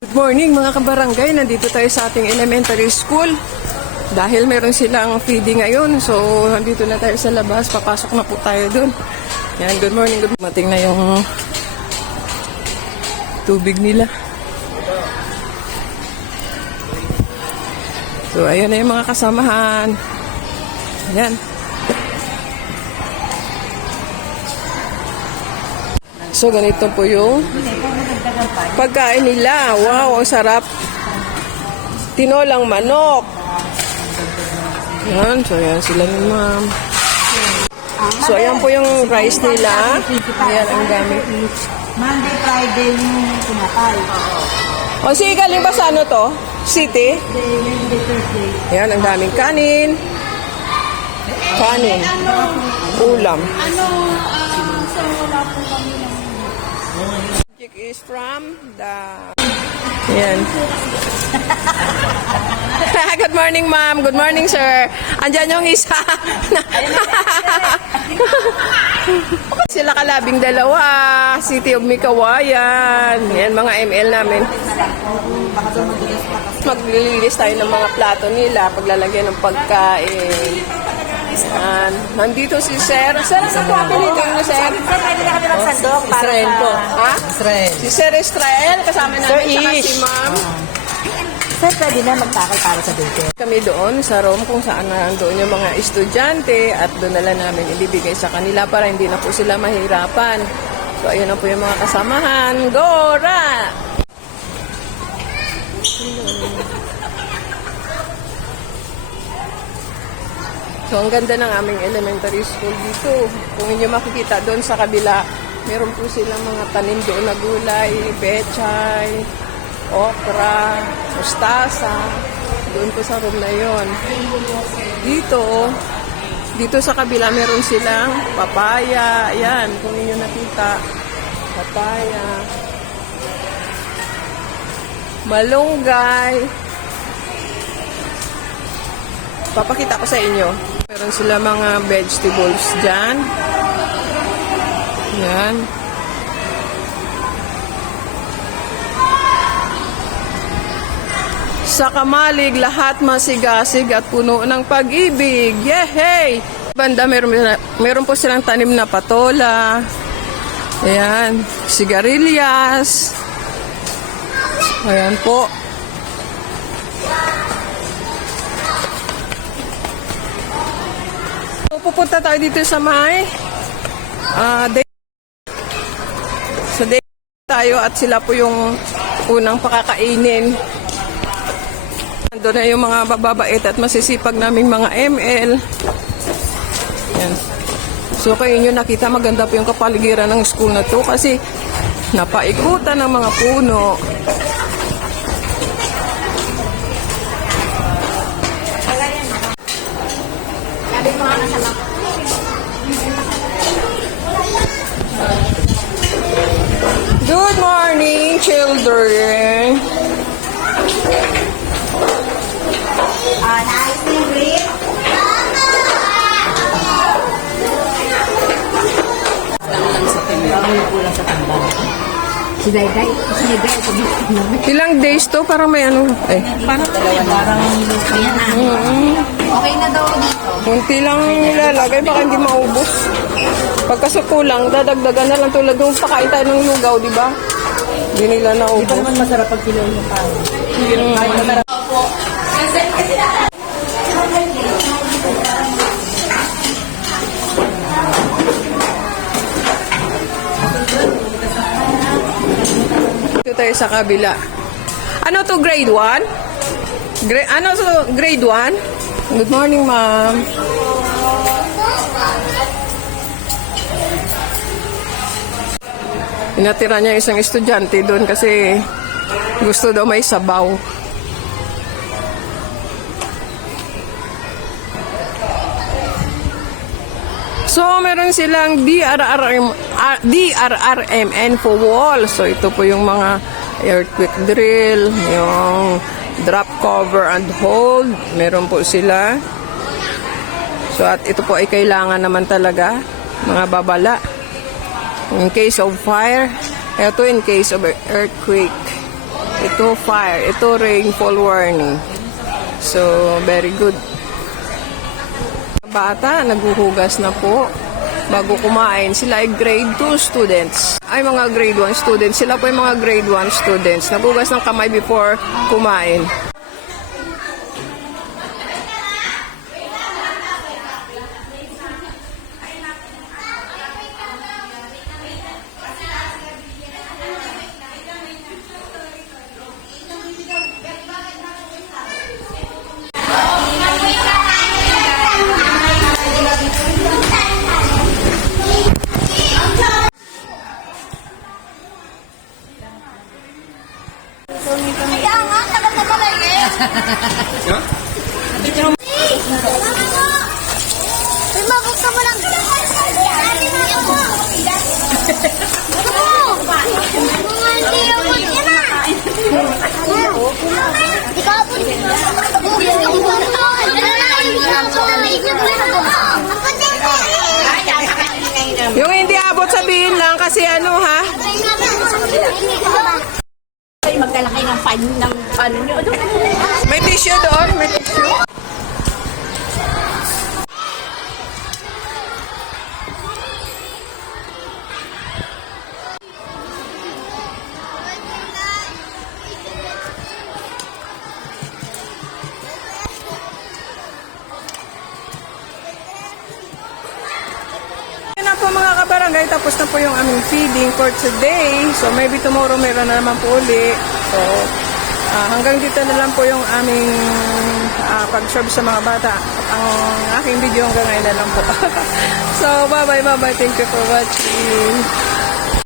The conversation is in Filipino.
Good morning mga kabarangay, nandito tayo sa ating elementary school dahil meron silang feeding ngayon, so nandito na tayo sa labas, papasok na po tayo dun. Yan, good morning, mating na yung tubig nila. So ayan na yung mga kasamahan. Ayan. So ganito po yung pagkain nila. Wow, ang sarap. Tinolang manok. Yan, so yan sila ni ma'am. So ayan po yung rice nila. Ayan ang gamit. Monday, Friday yung tinapay. O sige, galing ba sa ano to? City? Wednesday, Thursday. Ayan, ang daming kanin. Kanin. Ulam. So wala po kami ng... Chick is from the... Ayan. Good morning, ma'am. Good morning, sir. Andyan yung isa. Sila kalabing dalawa. City of Mikawayan. Yan, mga ML namin. Maglilinis tayo ng mga plato nila. Paglalagyan ng pagkain. Yan. Nandito si Sir. Sir, sa po ako nito yung Sir? Pwede na kami ng sandok para Israel po. Ha? Israel. Si Sir Israel. Kasama namin. Saka si ma'am. Sir, pwede na magtakal para sa daycare. Kami doon sa room kung saan nandoon yung mga estudyante at doon na lang namin ibibigay sa kanila para hindi na po sila mahirapan. So, ayun na po yung mga kasamahan. Gora! So, ang ganda ng aming elementary school dito. Kung inyo makikita doon sa kabila, meron po silang mga tanim doon na gulay, pechay, okra, mustasa, doon po sa room na yon. Dito sa kabila meron silang papaya, ayan, kung inyo nakita, papaya, malunggay. Papakita ko sa inyo. Meron sila mga vegetables dyan. Ayan. Sa Kamalig, lahat masigasig at puno ng pag-ibig. Yehey! Banda, meron po silang tanim na patola. Ayan. Sigarilyas. Ayan po. So, pupunta tayo dito sa may sa day tayo at sila po yung unang pakakainin. Doon na yung mga bababait at masisipag naming mga ML. Yan. So kayo nyo nakita, maganda po yung kapaligiran ng school na to kasi napaikutan ng mga puno. Good morning, children. Nice and great. Kulang sa tambang. Si Dayday. Si Dayday. Ilang days to? Parang may ano. Parang ayan na. Okay na daw dito. Kunti lang nilalagay, baka hindi maubos. Pagkasukulang, dadagdagan na lang tulad ng pakain tayo ng lugaw, di ba? Hindi nila Di naubos. pa naman masarap pag kilo yung tao. Kahit masarap. Dito tayo sa kabila. Ano to, grade 1? Ano to, grade 1? Good morning, ma'am. Inatira niya isang estudyante doon kasi gusto daw may sabaw. So, meron silang DRRMN for wall. So, ito po yung mga earthquake drill, yung drop, cover, and hold. Meron po sila. So, at ito po ay kailangan naman talaga, mga babala. In case of fire, ito in case of earthquake. Ito fire. Ito rainfall warning. So, very good. Bata, naguhugas na po bago kumain. Sila ay grade 2 students. Ay, mga grade 1 students. Sila po ay mga grade 1 students. Nagugas ng kamay before kumain. Kaya nga, tagal na pala eh. Ay, mabuksa mo lang. Yung hindi abot sabihin lang kasi ano ha? Magdala kayo ng pan nyo. May tissue doon? May tissue? Yun na po mga kabarangay, tapos na po yung aming feeding for today. So maybe tomorrow meron na naman po uli. So hanggang dito na lang po yung aming pag-serve sa mga bata. Ang aking video hanggang ngayon na lang po. So bye bye. Thank you for watching.